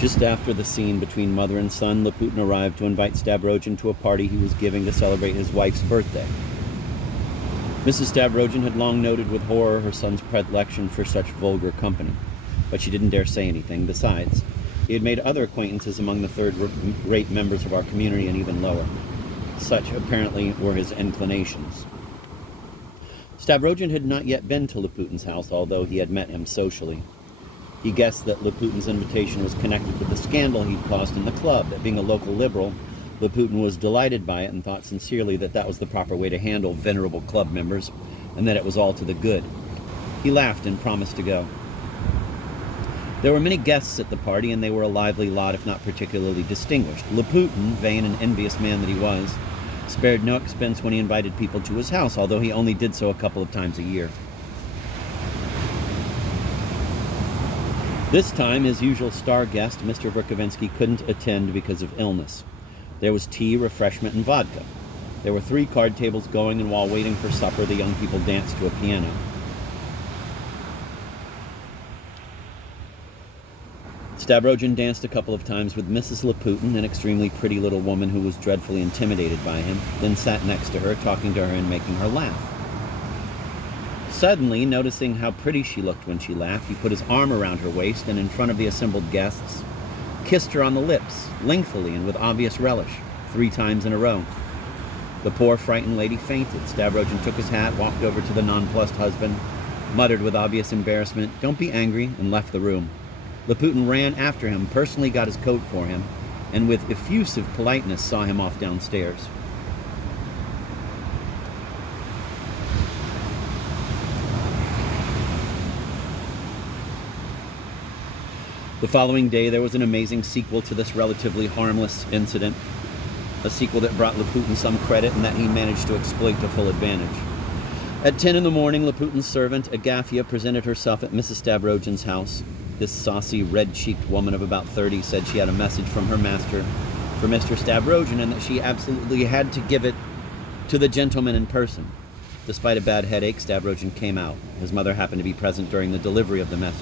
Just after the scene between mother and son, Laputin arrived to invite Stavrogin to a party he was giving to celebrate his wife's birthday. Mrs. Stavrogin had long noted with horror her son's predilection for such vulgar company, but she didn't dare say anything. Besides, he had made other acquaintances among the third-rate members of our community and even lower. Such, apparently, were his inclinations. Stavrogin had not yet been to Laputin's house, although he had met him socially. He guessed that Laputin's invitation was connected with the scandal he'd caused in the club. That being a local liberal, Laputin was delighted by it and thought sincerely that that was the proper way to handle venerable club members, and that it was all to the good. He laughed and promised to go. There were many guests at the party, and they were a lively lot, if not particularly distinguished. Laputin, vain and envious man that he was, spared no expense when he invited people to his house, although he only did so a couple of times a year. This time, his usual star guest, Mr. Verkovensky, couldn't attend because of illness. There was tea, refreshment, and vodka. There were 3 card tables going, and while waiting for supper, the young people danced to a piano. Stavrogin danced a couple of times with Mrs. Laputin, an extremely pretty little woman who was dreadfully intimidated by him, then sat next to her, talking to her and making her laugh. Suddenly, noticing how pretty she looked when she laughed, he put his arm around her waist and in front of the assembled guests, kissed her on the lips, lengthily and with obvious relish, 3 times in a row. The poor, frightened lady fainted. Stavrogin took his hat, walked over to the nonplussed husband, muttered with obvious embarrassment, "Don't be angry," and left the room. Laputin ran after him, personally got his coat for him, and with effusive politeness saw him off downstairs. The following day, there was an amazing sequel to this relatively harmless incident, a sequel that brought Laputin some credit and that he managed to exploit to full advantage. At 10 in the morning, Laputin's servant, Agafia, presented herself at Mrs. Stavrogin's house. This saucy, red-cheeked woman of about 30 said she had a message from her master for Mr. Stavrogin and that she absolutely had to give it to the gentleman in person. Despite a bad headache, Stavrogin came out. His mother happened to be present during the delivery of the message.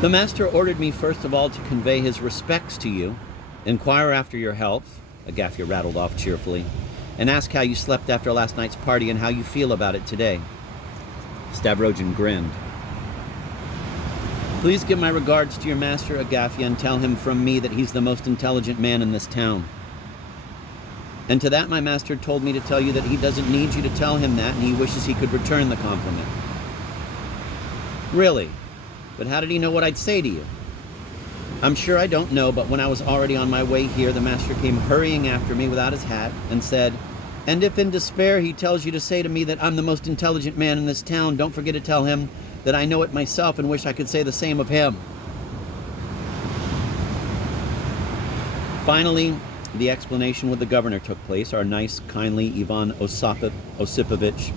"The master ordered me first of all to convey his respects to you, inquire after your health," Agafia rattled off cheerfully, "and ask how you slept after last night's party and how you feel about it today." Stavrogin grinned. "Please give my regards to your master, Agafia, and tell him from me that he's the most intelligent man in this town. And to that my master told me to tell you that he doesn't need you to tell him that, and he wishes he could return the compliment." "Really? But how did he know what I'd say to you?" "I'm sure I don't know, but when I was already on my way here, the master came hurrying after me without his hat and said, 'And if in despair he tells you to say to me that I'm the most intelligent man in this town, don't forget to tell him that I know it myself and wish I could say the same of him.'" Finally, the explanation with the governor took place. Our nice, kindly Ivan Osipovich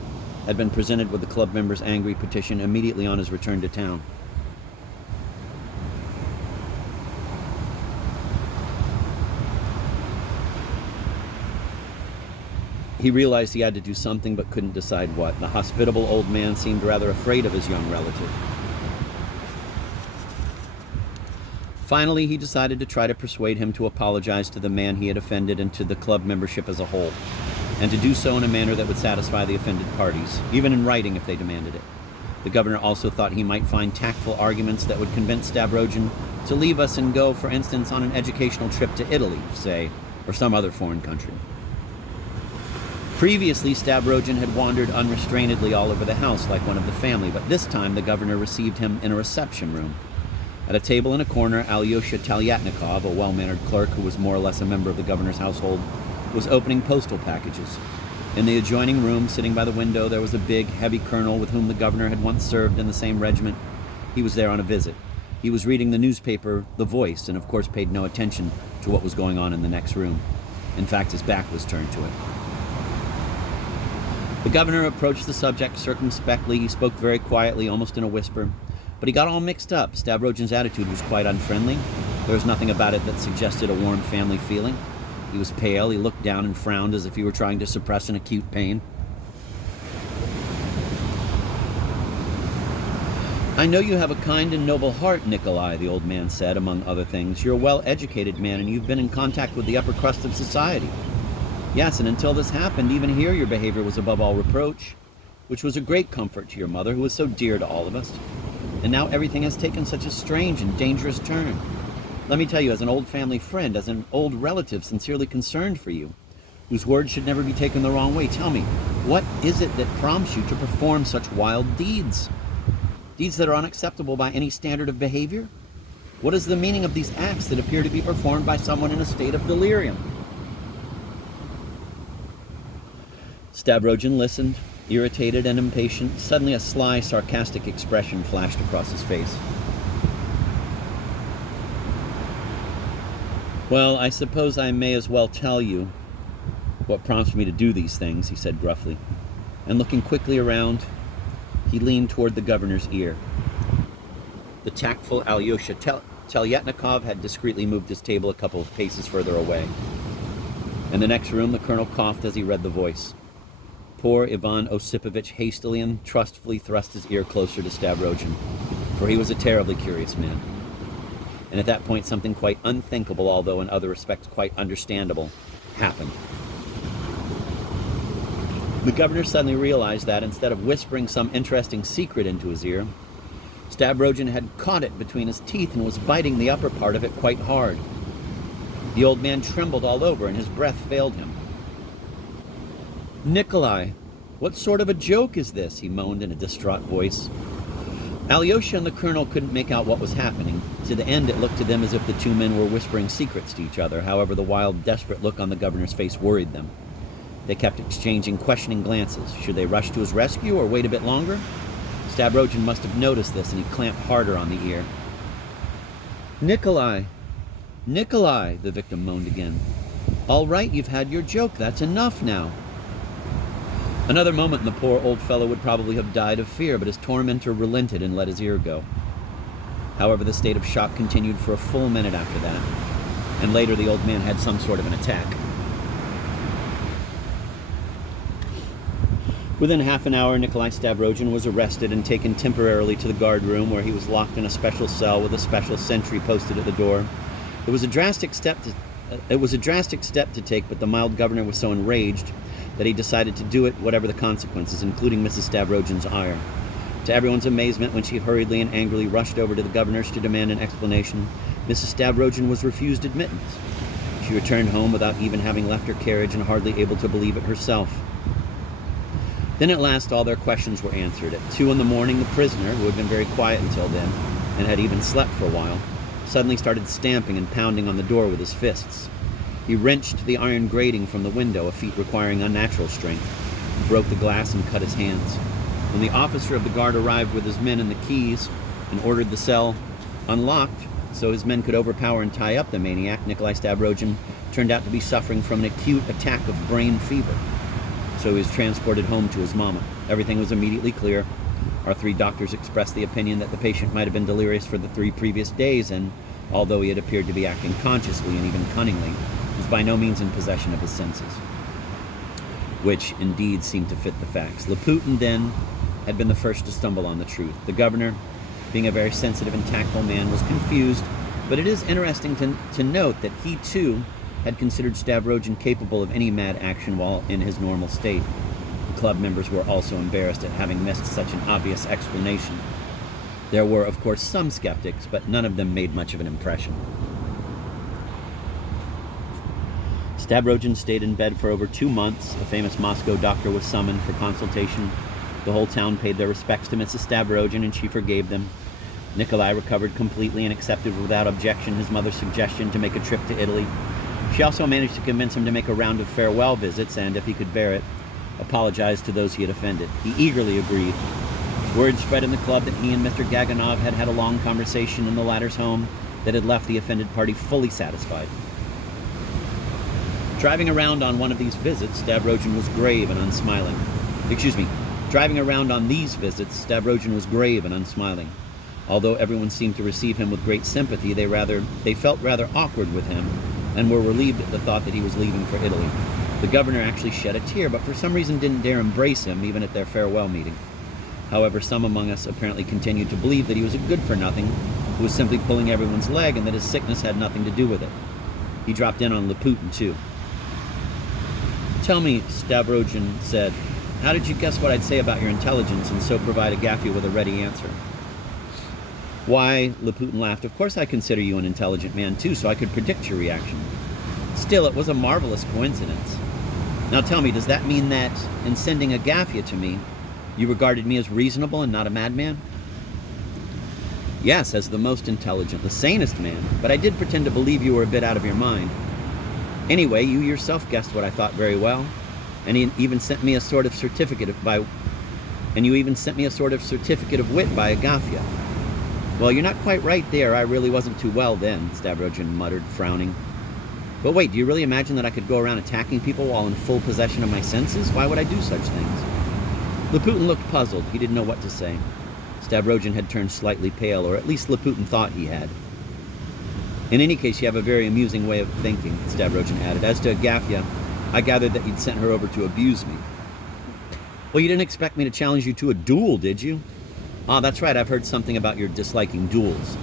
had been presented with the club members' angry petition immediately on his return to town. He realized he had to do something but couldn't decide what. The hospitable old man seemed rather afraid of his young relative. Finally, he decided to try to persuade him to apologize to the man he had offended and to the club membership as a whole, and to do so in a manner that would satisfy the offended parties, even in writing if they demanded it. The governor also thought he might find tactful arguments that would convince Stavrogin to leave us and go, for instance, on an educational trip to Italy, say, or some other foreign country. Previously, Stavrogin had wandered unrestrainedly all over the house like one of the family, but this time the governor received him in a reception room. At a table in a corner, Alyosha Talyatnikov, a well-mannered clerk who was more or less a member of the governor's household, was opening postal packages. In the adjoining room, sitting by the window, there was a big, heavy colonel with whom the governor had once served in the same regiment. He was there on a visit. He was reading the newspaper The Voice, and of course paid no attention to what was going on in the next room. In fact, his back was turned to it. The governor approached the subject circumspectly. He spoke very quietly, almost in a whisper. But he got all mixed up. Stavrogin's attitude was quite unfriendly. There was nothing about it that suggested a warm family feeling. He was pale. He looked down and frowned as if he were trying to suppress an acute pain. I know you have a kind and noble heart, Nikolai, the old man said, among other things. You're a well-educated man, and you've been in contact with the upper crust of society. Yes, and until this happened, even here your behavior was above all reproach, which was a great comfort to your mother, who was so dear to all of us. And now everything has taken such a strange and dangerous turn. Let me tell you, as an old family friend, as an old relative sincerely concerned for you, whose words should never be taken the wrong way, tell me, what is it that prompts you to perform such wild deeds? Deeds that are unacceptable by any standard of behavior? What is the meaning of these acts that appear to be performed by someone in a state of delirium? Stavrogin listened, irritated and impatient. Suddenly a sly, sarcastic expression flashed across his face. Well, I suppose I may as well tell you what prompts me to do these things, he said gruffly. And looking quickly around, he leaned toward the governor's ear. The tactful Alyosha Telyetnikov had discreetly moved his table a couple of paces further away. In the next room, the colonel coughed as he read the voice. Poor Ivan Osipovich hastily and trustfully thrust his ear closer to Stavrogin, for he was a terribly curious man. And at that point, something quite unthinkable, although in other respects quite understandable, happened. The governor suddenly realized that, instead of whispering some interesting secret into his ear, Stavrogin had caught it between his teeth and was biting the upper part of it quite hard. The old man trembled all over, and his breath failed him. Nikolai, what sort of a joke is this? He moaned in a distraught voice. Alyosha and the colonel couldn't make out what was happening. To the end, it looked to them as if the two men were whispering secrets to each other. However, the wild, desperate look on the governor's face worried them. They kept exchanging questioning glances. Should they rush to his rescue or wait a bit longer? Stavrogin must have noticed this, and he clamped harder on the ear. Nikolai! Nikolai! The victim moaned again. All right, you've had your joke. That's enough now. Another moment and the poor old fellow would probably have died of fear, but his tormentor relented and let his ear go. However, the state of shock continued for a full minute after that, and later the old man had some sort of an attack. Within half an hour, Nikolai Stavrogin was arrested and taken temporarily to the guard room, where he was locked in a special cell with a special sentry posted at the door. It was a drastic step to take, but the mild governor was so enraged that he decided to do it, whatever the consequences, including Mrs. Stavrogin's ire. To everyone's amazement, when she hurriedly and angrily rushed over to the governor's to demand an explanation, Mrs. Stavrogin was refused admittance. She returned home without even having left her carriage and hardly able to believe it herself. Then at last all their questions were answered. At 2 a.m, the prisoner, who had been very quiet until then, and had even slept for a while, suddenly started stamping and pounding on the door with his fists. He wrenched the iron grating from the window, a feat requiring unnatural strength, broke the glass and cut his hands. When the officer of the guard arrived with his men and the keys and ordered the cell unlocked so his men could overpower and tie up the maniac, Nikolai Stavrogin turned out to be suffering from an acute attack of brain fever. So he was transported home to his mama. Everything was immediately clear. Our 3 doctors expressed the opinion that the patient might have been delirious for the 3 previous days, and although he had appeared to be acting consciously and even cunningly, was by no means in possession of his senses, which indeed seemed to fit the facts. Laputin, then, had been the first to stumble on the truth. The governor, being a very sensitive and tactful man, was confused, but it is interesting to note that he, too, had considered Stavrogin capable of any mad action while in his normal state. The club members were also embarrassed at having missed such an obvious explanation. There were, of course, some skeptics, but none of them made much of an impression. Stavrogin stayed in bed for over 2 months. A famous Moscow doctor was summoned for consultation. The whole town paid their respects to Mrs. Stavrogin, and she forgave them. Nikolai recovered completely and accepted without objection his mother's suggestion to make a trip to Italy. She also managed to convince him to make a round of farewell visits and, if he could bear it, apologize to those he had offended. He eagerly agreed. Word spread in the club that he and Mr. Gaganov had had a long conversation in the latter's home that had left the offended party fully satisfied. Driving around on one of these visits, Stavrogin was grave and unsmiling. Driving around on these visits, Stavrogin was grave and unsmiling. Although everyone seemed to receive him with great sympathy, they felt rather awkward with him and were relieved at the thought that he was leaving for Italy. The governor actually shed a tear, but for some reason didn't dare embrace him, even at their farewell meeting. However, some among us apparently continued to believe that he was a good-for-nothing who was simply pulling everyone's leg and that his sickness had nothing to do with it. He dropped in on Laputin, too. "Tell me," Stavrogin said, "how did you guess what I'd say about your intelligence and so provide Agafya with a ready answer?" "Why," Laputin laughed, "of course I consider you an intelligent man, too, so I could predict your reaction. Still, it was a marvelous coincidence. Now tell me, does that mean that, in sending Agafya to me, you regarded me as reasonable and not a madman?" "Yes, as the most intelligent, the sanest man, but I did pretend to believe you were a bit out of your mind. Anyway, you yourself guessed what I thought very well, and you even sent me a sort of certificate of wit by Agafya." "Well, you're not quite right there. I really wasn't too well then," Stavrogin muttered, frowning. "But wait, do you really imagine that I could go around attacking people while in full possession of my senses? Why would I do such things?" Laputin looked puzzled. He didn't know what to say. Stavrogin had turned slightly pale, or at least Laputin thought he had. "In any case, you have a very amusing way of thinking," Stavrogin added. "As to Agafya, I gathered that you'd sent her over to abuse me." "Well, you didn't expect me to challenge you to a duel, did you?" "Ah, that's right, I've heard something about your disliking duels."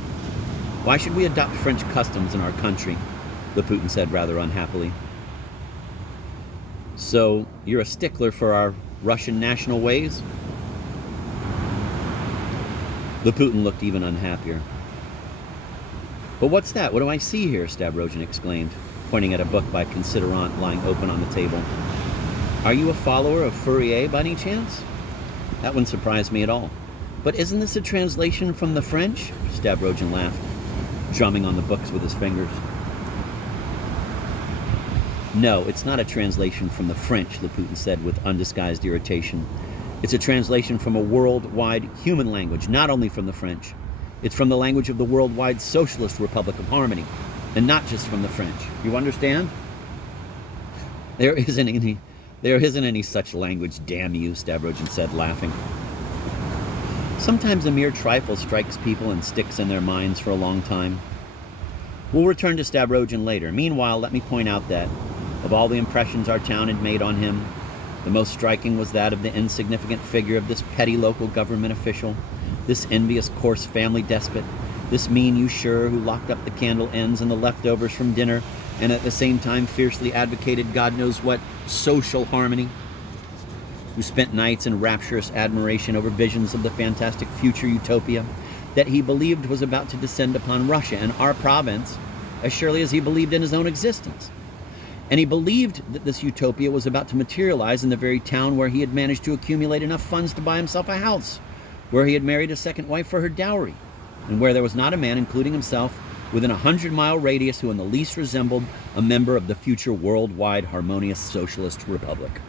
"Why should we adopt French customs in our country?" Laputin said rather unhappily. "So, you're a stickler for our Russian national ways?" Laputin looked even unhappier. "But what's that? What do I see here?" Stavrogin exclaimed, pointing at a book by Considerant lying open on the table. "Are you a follower of Fourier by any chance?" That wouldn't surprise me at all. "But isn't this a translation from the French?" Stavrogin laughed, drumming on the books with his fingers. "No, it's not a translation from the French," Laputin said with undisguised irritation. "It's a translation from a worldwide human language, not only from the French. It's from the language of the worldwide Socialist Republic of Harmony, and not just from the French. You understand?" There isn't any such language, damn you," Stavrogin said, laughing. "Sometimes a mere trifle strikes people and sticks in their minds for a long time. We'll return to Stavrogin later. Meanwhile, let me point out that, of all the impressions our town had made on him, the most striking was that of the insignificant figure of this petty local government official, this envious, coarse family despot, this mean usurer who locked up the candle ends and the leftovers from dinner, and at the same time fiercely advocated God knows what social harmony, who spent nights in rapturous admiration over visions of the fantastic future utopia that he believed was about to descend upon Russia and our province as surely as he believed in his own existence. And he believed that this utopia was about to materialize in the very town where he had managed to accumulate enough funds to buy himself a house, where he had married a second wife for her dowry, and where there was not a man, including himself, within a 100-mile radius who in the least resembled a member of the future worldwide harmonious socialist republic.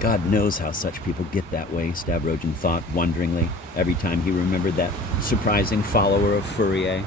God knows how such people get that way, Stavrogin thought wonderingly, every time he remembered that surprising follower of Fourier.